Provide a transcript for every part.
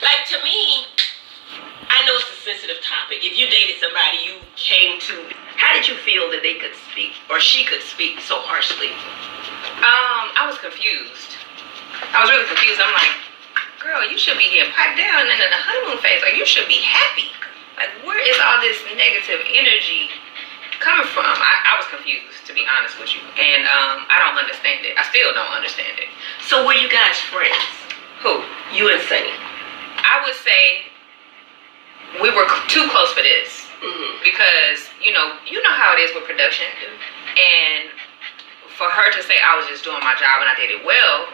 Like, to me, I know it's a sensitive topic. If you dated somebody, you came to, how did you feel that they could speak, or she could speak so harshly? I was confused. I was really confused. I'm like, girl, you should be getting piped down and in the honeymoon phase. Like, you should be happy. Like, where is all this negative energy coming from? I was confused, to be honest with you. And I don't understand it. I still don't understand it. So were you guys friends? Who? You and Sunny? I would say we were too close for this. Mm-hmm. Because, you know how it is with production. And for her to say I was just doing my job and I did it well,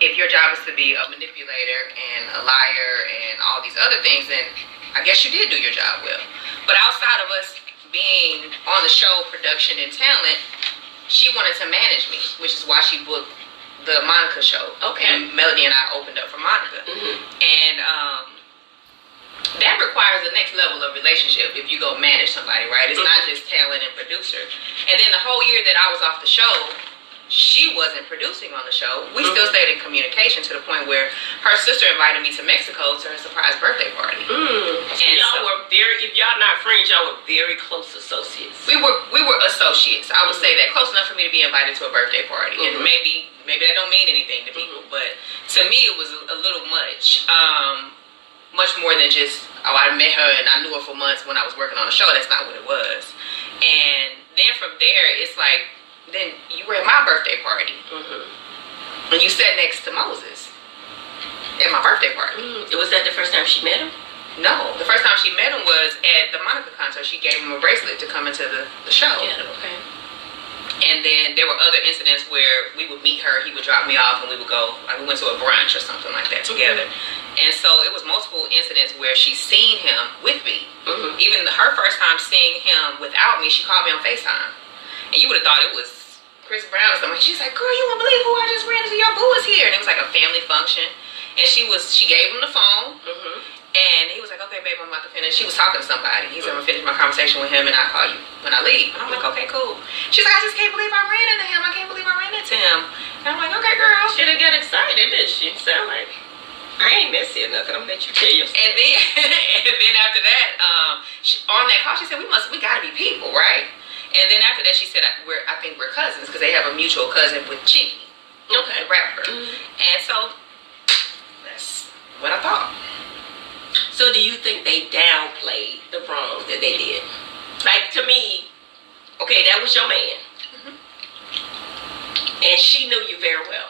if your job is to be a manipulator and a liar and all these other things, then I guess you did do your job well. But outside of us being on the show, production, and talent, she wanted to manage me, which is why she booked the Monica show. Okay. And Melody and I opened up for Monica. Mm-hmm. And that requires the next level of relationship if you go manage somebody, right? It's not just talent and producer. And then the whole year that I was off the show, she wasn't producing on the show. We still stayed in communication to the point where her sister invited me to Mexico to her surprise birthday party. And y'all were if y'all not friends, y'all were very close associates. We were associates. I would say that, close enough for me to be invited to a birthday party. And maybe that don't mean anything to people, but to me it was a little much. Much more than just, I met her and I knew her for months when I was working on the show. That's not what it was. And then from there, it's like, then you were at my birthday party. And you sat next to Moses at my birthday party. Was that the first time she met him? No. The first time she met him was at the Monica concert. She gave him a bracelet to come into the show. Yeah, okay. And then there were other incidents where we would meet her, he would drop me off, and we would go, like, we went to a brunch or something like that together. And so it was multiple incidents where she's seen him with me. Even her first time seeing him without me, she called me on FaceTime. And you would have thought it was Chris Brown or something. She's like, girl, you won't believe who I just ran into. Your boo is here. And it was like a family function. And she gave him the phone. And he was like, okay, babe, I'm about to finish. She was talking to somebody. He said, I'm going to finish my conversation with him and I'll call you when I leave. And I'm like, okay, cool. She's like, I just can't believe I ran into him. I can't believe I ran into him. And I'm like, okay, girl. She done got excited, didn't she? Sound like, I ain't messy or nothing. I'm going to let you tell your story. And then after that, on that call, she said, we got to be people, right? And then after that, she said, I think we're cousins because they have a mutual cousin with Chingy, the rapper. And so that's what I thought. So do you think they downplayed the wrong that they did? Like, to me, okay, that was your man. And she knew you very well.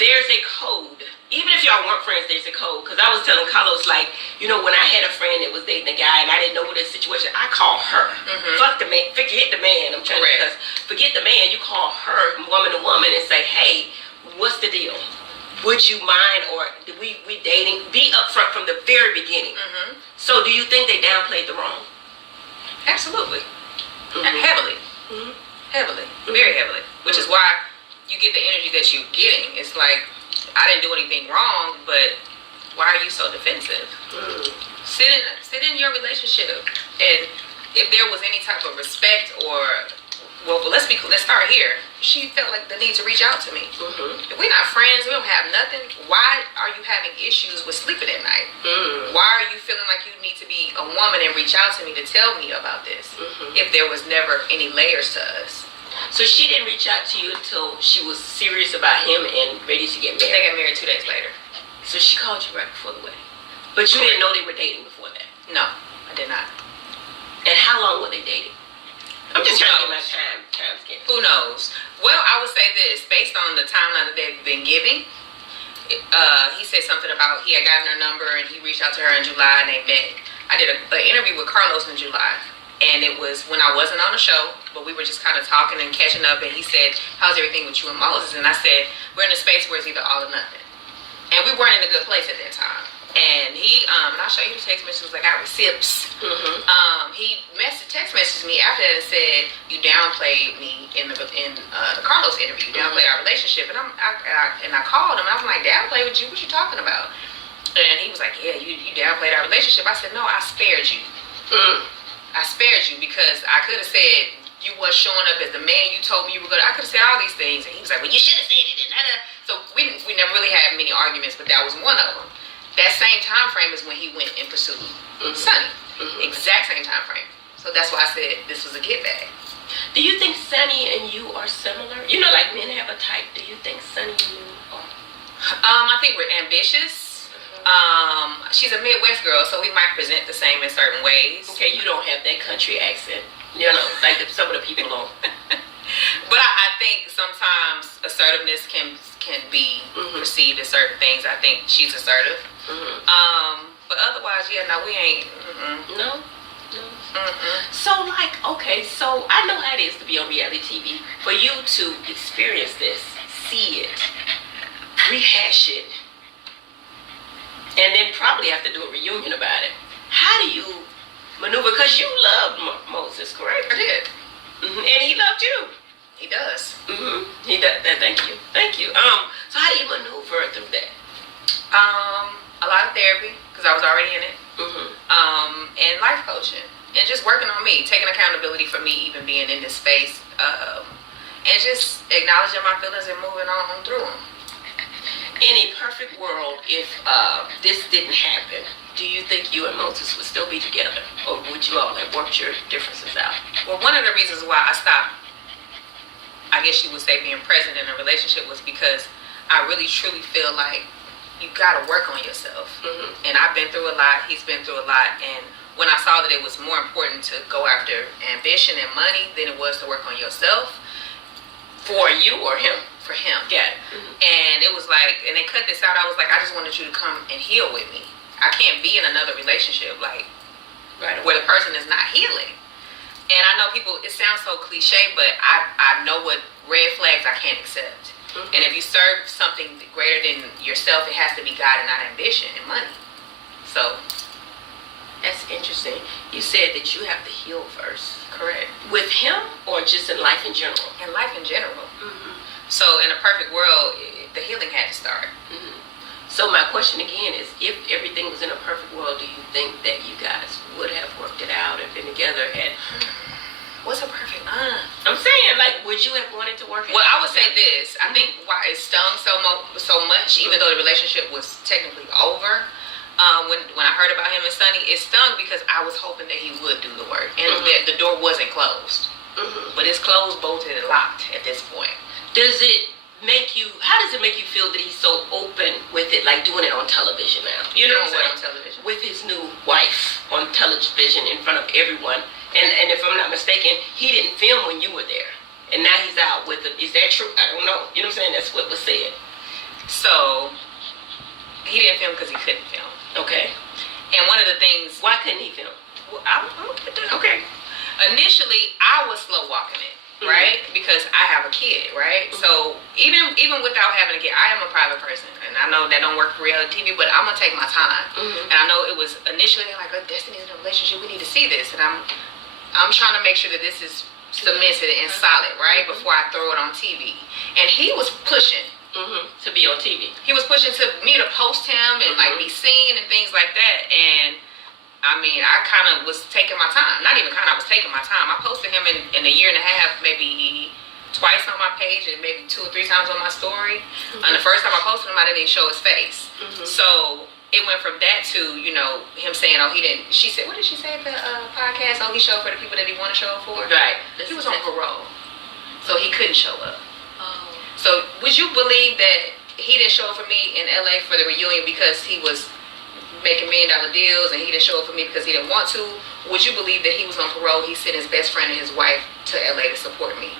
There's a code. Even if y'all weren't friends, there's a code. Because I was telling Carlos, like, you know, when I had a friend that was dating a guy and I didn't know what his situation, I call her. Fuck the man. Forget the man. I'm trying to, forget the man. You call her, woman to woman, and say, hey, what's the deal? Would you mind, or do we dating? Be upfront from the very beginning. So do you think they downplayed the wrong? Absolutely. Heavily. Heavily. Very heavily. Which is why you get the energy that you're getting. It's like, I didn't do anything wrong, but why are you so defensive? Sit in your relationship. And if there was any type of respect or, well, let's start here. She felt like the need to reach out to me. If we're not friends, we don't have nothing, why are you having issues with sleeping at night? Why are you feeling like you need to be a woman and reach out to me to tell me about this? If there was never any layers to us. So she didn't reach out to you until she was serious about him and ready to get married? They got married 2 days later. So she called you right before the wedding? But you didn't know they were dating before that? No, I did not. And how long were they dating? I'm just trying to get my time scan. Who knows? Well, I would say this. Based on the timeline that they've been giving, he said something about he had gotten her number and he reached out to her in July and they met. I did an interview with Carlos in July. And it was when I wasn't on the show, but we were just kind of talking and catching up. And he said, how's everything with you and Moses? And I said, we're in a space where it's either all or nothing. And we weren't in a good place at that time. And he, and I'll show you the text messages, like I receipts. He text messaged me after that and said, you downplayed me in the Carlos interview. You downplayed our relationship. And I called him and I was like, downplay with you? What you talking about? And he was like, yeah, you downplayed our relationship. I said, no, I spared you. I spared you because I could have said you was showing up as the man you told me you were going to. I could have said all these things. And he was like, well, you should have said it. So we never really had many arguments, but that was one of them. That same same time frame as when he went and pursued Sunny. Exact same time frame. So that's why I said this was a get back. Do you think Sunny and you are similar? You know, like men have a type. Do you think Sunny and you are? I think we're ambitious. She's a Midwest girl, so we might present the same in certain ways. Okay, you don't have that country accent. You know, like some of the people don't. But I think sometimes assertiveness can be perceived as certain things. I think she's assertive. But otherwise, yeah, no, we ain't. No. So, like, okay, so I know how it is to be on reality TV. For you to experience this, see it, rehash it, and then probably have to do a reunion about it. How do you maneuver? Because you loved Moses, correct? I did. And he loved you. He does. He does. Thank you. So how do you maneuver through that? A lot of therapy, because I was already in it. And life coaching. And just working on me, taking accountability for me even being in this space. And just acknowledging my feelings and moving on through them. In a perfect world, if this didn't happen, do you think you and Moses would still be together? Or would you all have worked your differences out? Well, one of the reasons why I stopped, I guess you would say, being present in a relationship was because I really truly feel like you got to work on yourself. And I've been through a lot. He's been through a lot. And when I saw that it was more important to go after ambition and money than it was to work on yourself. For you or him? For him. Yeah. And it was like, and they cut this out. I was like, I just wanted you to come and heal with me. I can't be in another relationship like where the person is not healing. And I know people, it sounds so cliche, but I know what red flags I can't accept. And if you serve something greater than yourself, it has to be God and not ambition and money. So that's interesting. You said that you have to heal first. Correct. With him or just in life in general? In life in general. So in a perfect world, the healing had to start. So my question again is, if everything was in a perfect world, do you think that you guys would have worked it out and been together? What's a perfect I'm saying, like, would you have wanted to work it out? Well, I would say this. I think why it stung so much, even though the relationship was technically over, when I heard about him and Sunny, it stung because I was hoping that he would do the work. And that the door wasn't closed. But it's closed, bolted, and locked at this point. How does it make you feel that he's so open with it, like doing it on television now? You know what I'm saying? On television. With his new wife on television in front of everyone. And if I'm not mistaken, he didn't film when you were there. And now he's out with it. Is that true? I don't know. You know what I'm saying? That's what was said. So, he didn't film because he couldn't film. Okay. And one of the things... Why couldn't he film? Well, okay. Initially, I was slow walking it. Right? Because I have a kid, right? So even without having a kid, I am a private person. And I know that don't work for reality TV, but I'm going to take my time. And I know it was initially like, oh, Destiny's in a relationship, we need to see this. And I'm trying to make sure that this is submissive and solid, right? Before I throw it on TV. And he was pushing. To be on TV. He was pushing to me to post him and like be seen and things like that. And I mean, I kind of was taking my time. Not even kind of, I was taking my time. I posted him in a year and a half, maybe twice on my page and maybe 2 or 3 times on my story. And the first time I posted him, I didn't even show his face. So it went from that to, you know, him saying, oh, he didn't. She said, what did she say at the podcast? Oh, he showed for the people that he want to show up for? Right. He was on parole. So he couldn't show up. So would you believe that he didn't show up for me in LA for the reunion because he was making $1 million deals and he didn't show up for me because he didn't want to? Would you believe that he was on parole? He sent his best friend and his wife to LA to support me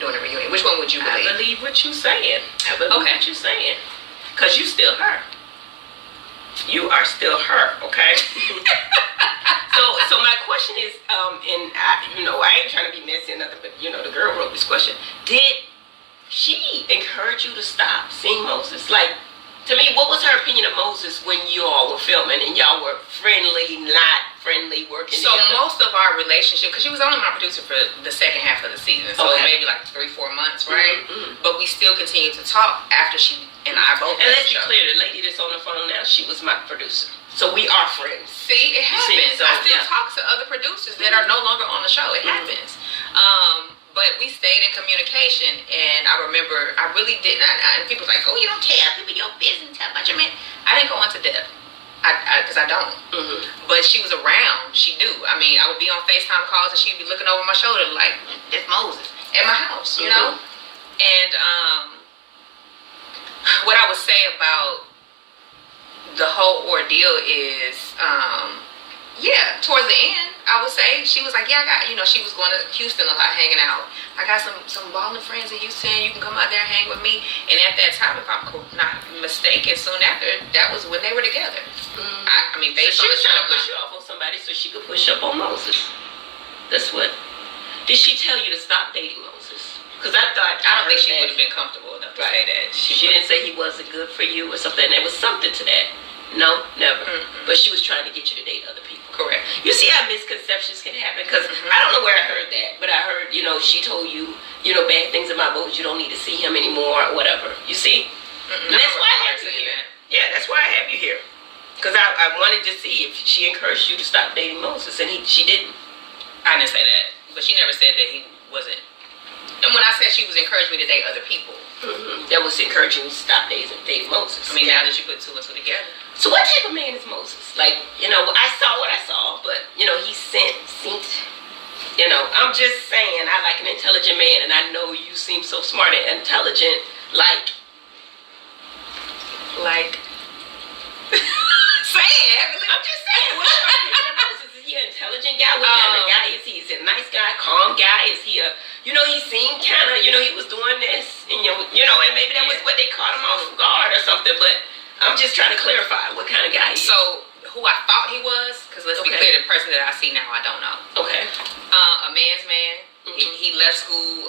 during the reunion. Which one would you believe? I believe what you're saying. What you're saying. Because you still her. You are still her, okay? So my question is, and I ain't trying to be messy or nothing, but the girl wrote this question. Did she encourage you to stop seeing Moses? Like, to me, what was her opinion of Moses when you all were filming and y'all were friendly, not friendly, working so together? Most of our relationship, because she was only my producer for the second half of the season, so maybe like 3-4 months, right? But we still continued to talk after she and I both. And let's be clear, the lady that's on the phone now, she was my producer. So we are friends. See, it happens. I still talk to other producers that are no longer on the show. It happens. But we stayed in communication, and I remember I really didn't. And people were like, "Oh, you don't tell people your business, tell about your man." I didn't go into depth. I because I don't. But she was around. She knew. I mean, I would be on FaceTime calls and she'd be looking over my shoulder like, "That's Moses," at my house, you know. And what I would say about the whole ordeal is, towards the end, I would say she was like, "Yeah, I got," you know, she was going to Houston a lot, hanging out. "I got some balling friends in Houston. You can come out there and hang with me." And at that time, if I'm not mistaken, soon after, that was when they were together. I mean, based so she on was trying to push you off on somebody so she could push up on Moses. That's what. Did she tell you to stop dating Moses? Because I don't think she would have been comfortable enough to say that. She didn't say he wasn't good for you or something. There was something to that. No, never. But she was trying to get you to date other people. Correct. You see how misconceptions can happen? Because I don't know where I heard that, but I heard, you know, she told you, you know, bad things about Moses. You don't need to see him anymore or whatever. You see? And that's why I have you here. Yeah, that's why I have you here. Because I wanted to see if she encouraged you to stop dating Moses, and she didn't. I didn't say that. But she never said that he wasn't. And when I said she was encouraging me to date other people, that was encouraging you to stop dating Moses. I mean, now that you put two and two together. So what type of man is Moses? Like, you know, I saw what I saw, but, you know, he sent, you know, I'm just saying, I like an intelligent man, and I know you seem so smart and intelligent, like, say it, Evelyn. I'm just saying, what's your opinion of Moses? Is he an intelligent guy? What kind of guy is he? Is he a nice guy, calm guy? Is he a, you know, he seemed kind of, you know, he was doing this, and you know, and maybe that was what they caught him off guard or something, but I'm just trying to clarify what kind of guy he is. So, who I thought he was, because let's be clear, the person that I see now, I don't know. Okay. A man's man. He left school.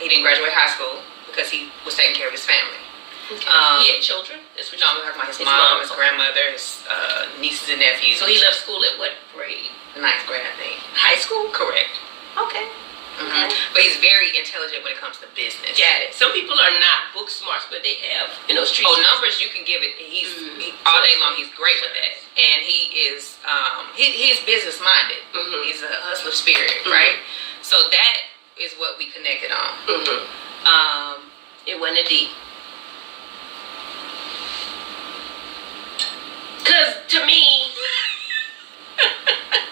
He didn't graduate high school because he was taking care of his family. Okay. He had children? I'm talking about his mom, his grandmother, his nieces and nephews. So he left school at what grade? 9th grade, I think. High school? Correct. Okay. Okay. But he's very intelligent when it comes to business. Got it. Some people are not book smarts, but they have, you know, street numbers you can give it. He's all day long. He's great with that, and he is he is business minded. He's a hustler spirit, right? So that is what we connected on. It went a deep. Cause to me,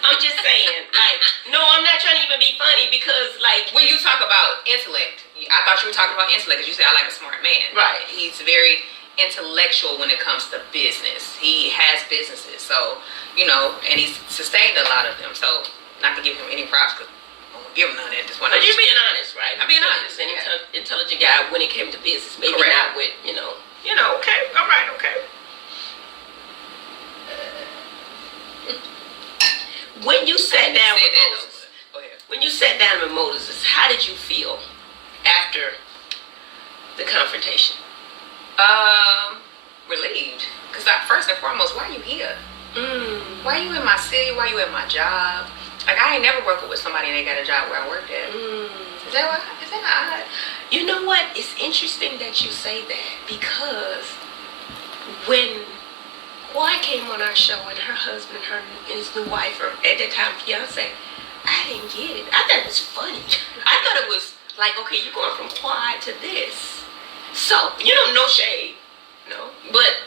I'm just saying, like, no, I'm not trying to even be funny because, like, when you talk about intellect, I thought you were talking about intellect because you said I like a smart man. Right. He's very intellectual when it comes to business. He has businesses, so, you know, and he's sustained a lot of them. So, not to give him any props because I don't give him none at this one. But you're being honest, right? I'm being honest. An intelligent guy when it came to business, maybe Correct. not with, you know, okay, all right, okay. When you sat down with Moses, when you sat down with Moses, how did you feel after the confrontation? Relieved. Because first and foremost, why are you here? Why are you in my city? Why are you at my job? Like, I ain't never worked with somebody and they got a job where I worked at. Is that odd? You know what? It's interesting that you say that because when Kawhi came on our show and her husband, and his new wife, or at that time fiance, I didn't get it. I thought it was funny. I thought it was like, okay, you're going from Kawhi to this. So, you know, no shade, no, but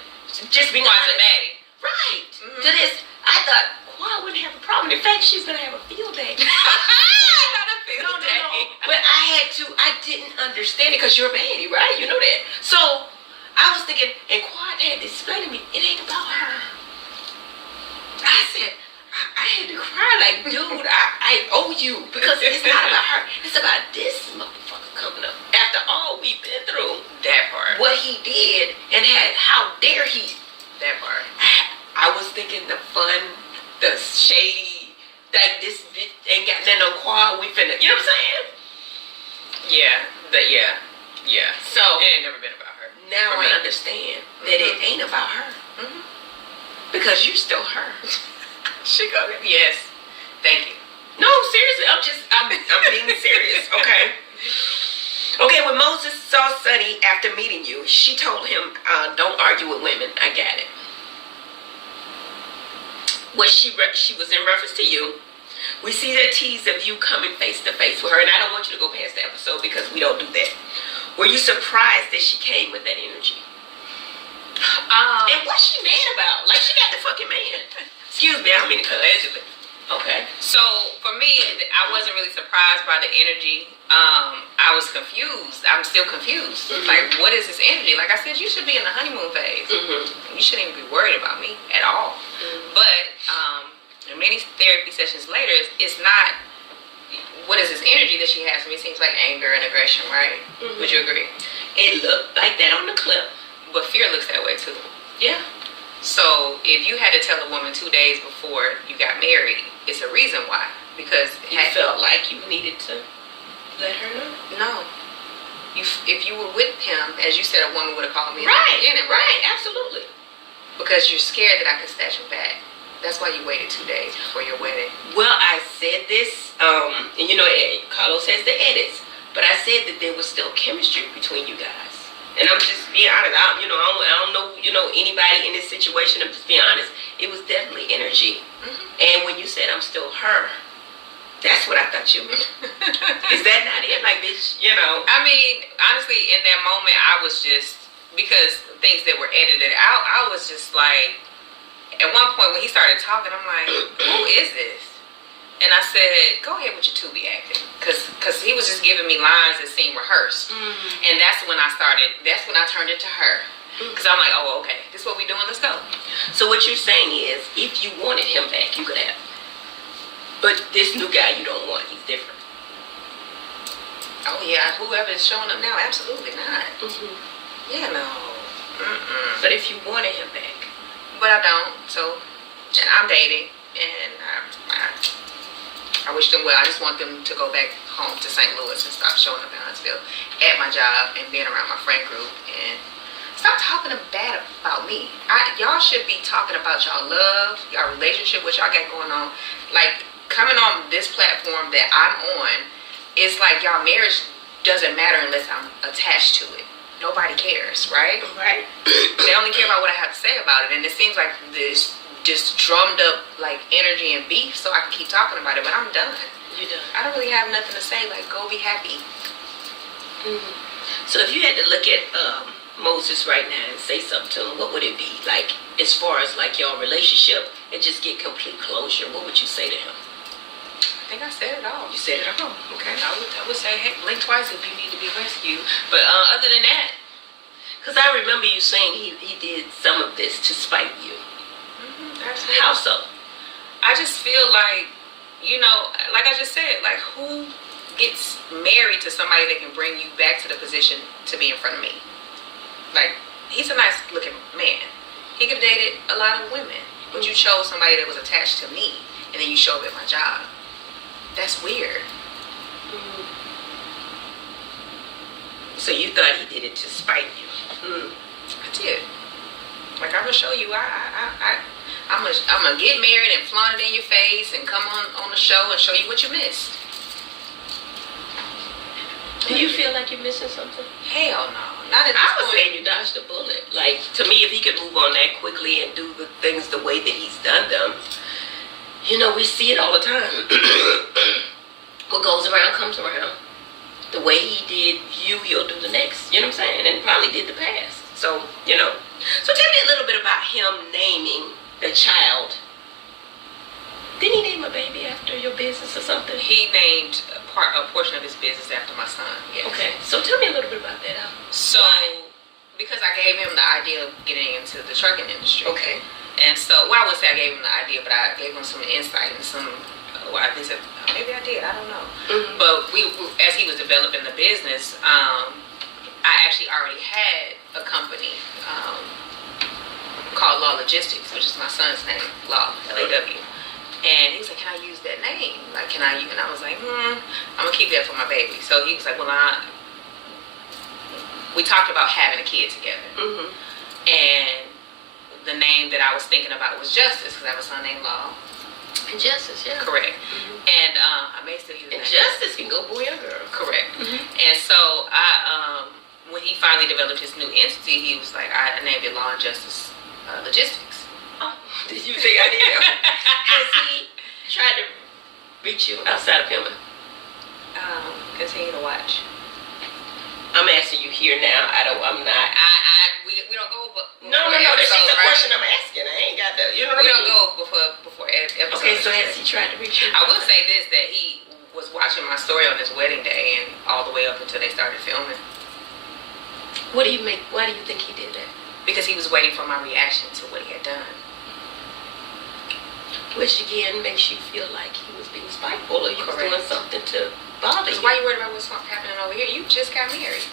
just being honest. Maddie. Right. To this, I thought Kawhi wouldn't have a problem. In fact, she's going to have a field day. No. But I didn't understand it because you're a baddie, right? You know that. So, I was thinking, and Quad had to explain to me, it ain't about her. I said, I had to cry like, dude, I owe you because it's not about her. It's about this motherfucker coming up. After all we've been through, That part. what he did, and how dare he. That part. I was thinking the fun, the shady, like this bitch ain't got nothing on Quad, we finna, you know what I'm saying? Yeah. So, it ain't never been about her. now I understand that it ain't about her. Because you're still her. She go, yes. Thank you. No, seriously, I'm being serious, okay? Okay, when Moses saw Sunni after meeting you, she told him, don't argue with women. I got it. She was in reference to you. We see the tease of you coming face to face with her, and I don't want you to go past the episode because we don't do that. Were you surprised that she came with that energy? And what's she mad about? Like, she got the fucking man. Yeah, I mean, allegedly. Okay. So for me, I wasn't really surprised by the energy. I was confused. I'm still confused. Mm-hmm. Like, what is this energy? Like I said, you should be in the honeymoon phase. Mm-hmm. You shouldn't even be worried about me at all. Mm-hmm. But many therapy sessions later, it's not. What is this energy that she has for me? It seems like anger and aggression, right? Mm-hmm. Would you agree? It looked like that on the clip. But fear looks that way too. Yeah. So if you had to tell a woman 2 days before you got married, it's a reason why. Because you felt like you needed to let her know. No. If you were with him, as you said, a woman would have called me. Right. At the beginning, right. Absolutely. Because you're scared that I could snatch him back. That's why you waited 2 days before your wedding. Well, I said this, and you know, Carlos has the edits, but I said that there was still chemistry between you guys. And I'm just being honest. I don't know, anybody in this situation. I'm just being honest. It was definitely energy. Mm-hmm. And when you said I'm still her, that's what I thought you meant. Is that not it? Like this, I mean, honestly, in that moment, I was just, because things that were edited out, I was just like, at one point when he started talking, I'm like, who is this? And I said, go ahead with your Tubi acting. Because he was just giving me lines that seemed rehearsed. Mm-hmm. And that's when I turned it to her. Because I'm like, oh, okay, this is what we doing, let's go. So what you're saying is, if you wanted him back, you could have. But this new guy you don't want, he's different. Oh, yeah, whoever is showing up now, absolutely not. Mm-hmm. Yeah, no. Mm-mm. But if you wanted him back. But I don't, so, and I'm dating, and I wish them well. I just want them to go back home to St. Louis and stop showing up in Huntsville at my job and being around my friend group and stop talking bad about me. Y'all should be talking about y'all love, y'all relationship, what y'all got going on. Like, coming on this platform that I'm on, it's like y'all marriage doesn't matter unless I'm attached to it. Nobody cares, right? Right. They only care about what I have to say about it. And it seems like this just drummed up like energy and beef so I can keep talking about it, but I'm done. You're done. I don't really have nothing to say, like, go be happy. Mm-hmm. So if you had to look at Moses right now and say something to him, what would it be? Like, as far as like your relationship and just get complete closure, what would you say to him? I think I said it all. You said it all. Okay. I would say, hey, blink twice if you need to be rescued. But other than that, because I remember you saying he did some of this to spite you. Absolutely. How so? I just feel like, like I just said, like, who gets married to somebody that can bring you back to the position to be in front of me? Like, he's a nice looking man. He could have dated a lot of women, but you chose somebody that was attached to me, and then you show up at my job. That's weird. Mm-hmm. So you thought he did it to spite you? Mm. I did. Like, I'm gonna show you. I'm gonna get married and flaunt it in your face and come on the show and show you what you missed. Do you feel like you're missing something? Hell no. Not at this I was point. saying you dodged a bullet. Like, to me, if he could move on that quickly and do the things the way that he's done them, we see it all the time. What goes around comes around. The way he did you, he'll do the next. You know what I'm saying? And probably did the past. So, So tell me a little bit about him naming the child. Didn't he name a baby after your business or something? He named a portion of his business after my son. Yes. Okay. So tell me a little bit about that. So, because I gave him the idea of getting into the trucking industry. Okay. And so, well, I would say I gave him the idea, but I gave him some insight and some. They said, maybe I did. I don't know. Mm-hmm. But as he was developing the business, I actually already had a company called Law Logistics, which is my son's name, Law, L-A-W. And he was like, can I use that name? Like, can I? And I was like, I'm going to keep that for my baby. So he was like, well, we talked about having a kid together. Mm-hmm. And the name that I was thinking about was Justice, because I have a son named Law. And Justice, yeah. Correct. Mm-hmm. And I may still use that. And Justice can go boy or girl. Correct. Mm-hmm. And so when he finally developed his new entity, he was like, I named it Law and Justice Logistics. Oh, did you think I did? Has he tried to reach you outside of him? Continue to watch. I'm asking you here now. I'm not. We don't don't go, but No. This is the question I'm asking. I ain't got the. You know what I mean? We don't go before episodes. Okay, so has he tried to reach you? I will say this, that he was watching my story on his wedding day and all the way up until they started filming. Why do you think he did that? Because he was waiting for my reaction to what he had done. Which again makes you feel like he was being spiteful or he was doing something to bother you. Why are you worried about what's happening over here? You just got married.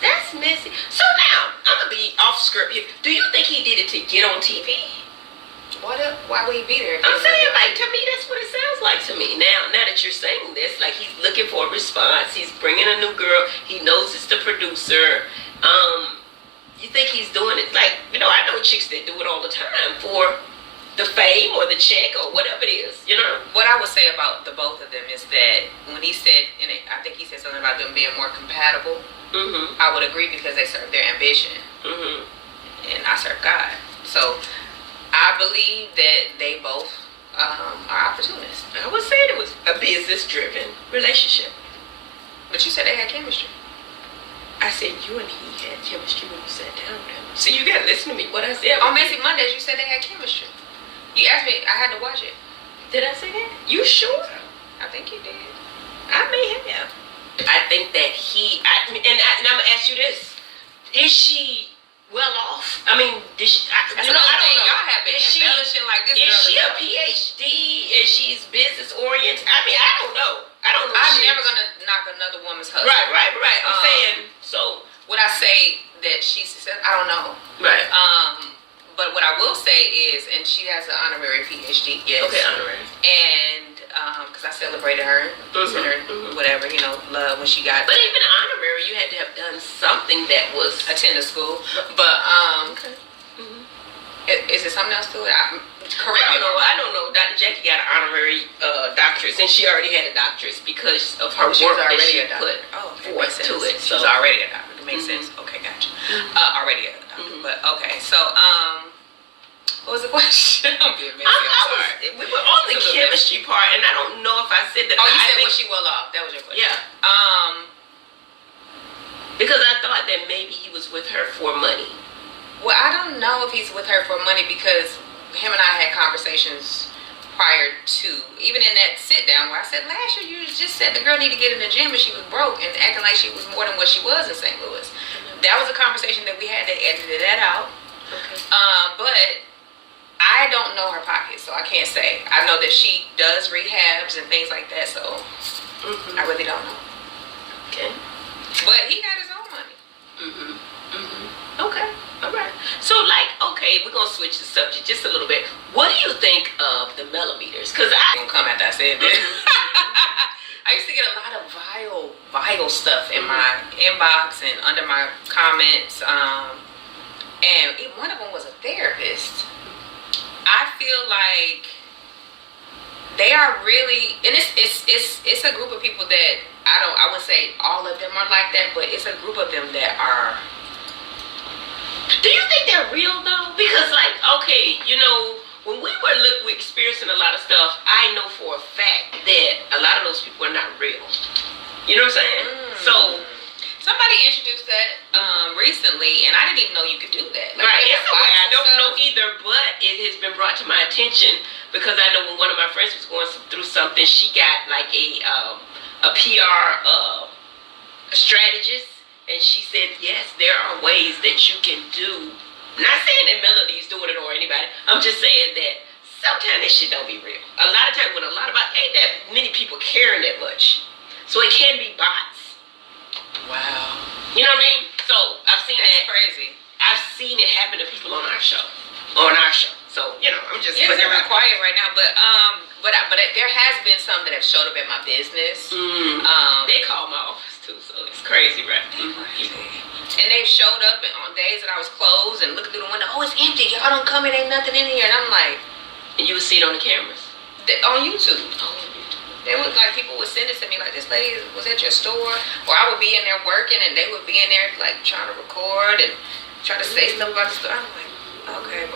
That's messy. So now, I'm going to be off script here. Do you think he did it to get on TV? Why would he be there? I'm saying, like, to me, that's what it sounds like to me. Now that you're saying this, like, he's looking for a response. He's bringing a new girl. He knows it's the producer. You think he's doing it, like, I know chicks that do it all the time for the fame or the check or whatever it is, What I would say about the both of them is that when he said, and I think he said something about them being more compatible, I would agree because they serve their ambition. And I serve God. So I believe that they both are opportunists. I would say it was a business-driven relationship. But you said they had chemistry. I said you and he had chemistry when you sat down with him. So you got to listen to me. What I said. On Messy Mondays, you said they had chemistry. You asked me, I had to watch it. Did I say that? You sure? I think you did. I may have. I think that and I'm going to ask you this. Is she well off? I mean, did she, I don't know. Y'all have been embellishing like this. Is she a PhD? Is she's business oriented? I mean, I don't know. I'm never going to knock another woman's husband. Right. I'm saying, so. Would I say that she's successful? I don't know. Right. But what I will say is, and she has an honorary PhD, yes. Okay, honorary. And, because I celebrated her, considered whatever, love when she got. But even honorary, you had to have done something that was. Attend a school. But, Okay. Is there something else to it? Correct. I don't know. Dr. Jackie got an honorary doctorate, and she already had a doctorate because of her work that she put forth to it. She was already a doctor. It makes sense. Okay, gotcha. Already a doctor. But, okay. So, what was the question? I'm being messy. I'm sorry. We were on the chemistry part, and I don't know if I said that. Oh, you said was she well off? That was your question. Yeah. Because I thought that maybe he was with her for money. Well, I don't know if he's with her for money because him and I had conversations prior to, even in that sit down where I said, last year you just said the girl needed to get in the gym and she was broke and acting like she was more than what she was in St. Louis. That was a conversation that we had. They edited that out. Okay. But I don't know her pockets, so I can't say. I know that she does rehabs and things like that, so I really don't know. Okay. But he got his own money. Okay. All right. So, okay, we're going to switch the subject just a little bit. What do you think of the millimeters? Because I didn't come after I said that. I used to get a lot of vile stuff in my inbox and under my comments. And one of them was a therapist. I feel like they are really, and it's a group of people that I would say all of them are like that, but it's a group of them that are. Do you think they're real though? Because okay, when we were experiencing a lot of stuff, I know for a fact that a lot of those people are not real. You know what I'm saying? So somebody introduced that recently, and I didn't even know you could do that. I don't know either, but it has been brought to my attention because I know when one of my friends was going through something, she got a PR strategist. And she said, yes, there are ways that you can do. Not saying that Melody's doing it or anybody. I'm just saying that sometimes this shit don't be real. A lot of times when ain't that many people caring that much. So it can be bots. Wow. You know what I mean? So I've seen That's crazy. I've seen it happen to people on our show. So, I'm just putting it quiet right now, but there has been some that have showed up at my business. They call my office too, so it's crazy, right? And they've showed up on days that I was closed and looking through the window. Oh, it's empty. Y'all don't come in. Ain't nothing in here. And I'm like, and you would see it on the cameras on YouTube. They would people would send it to me like, this lady was at your store, or I would be in there working and they would be in there trying to record and try to say stuff about the store. I'm like, okay.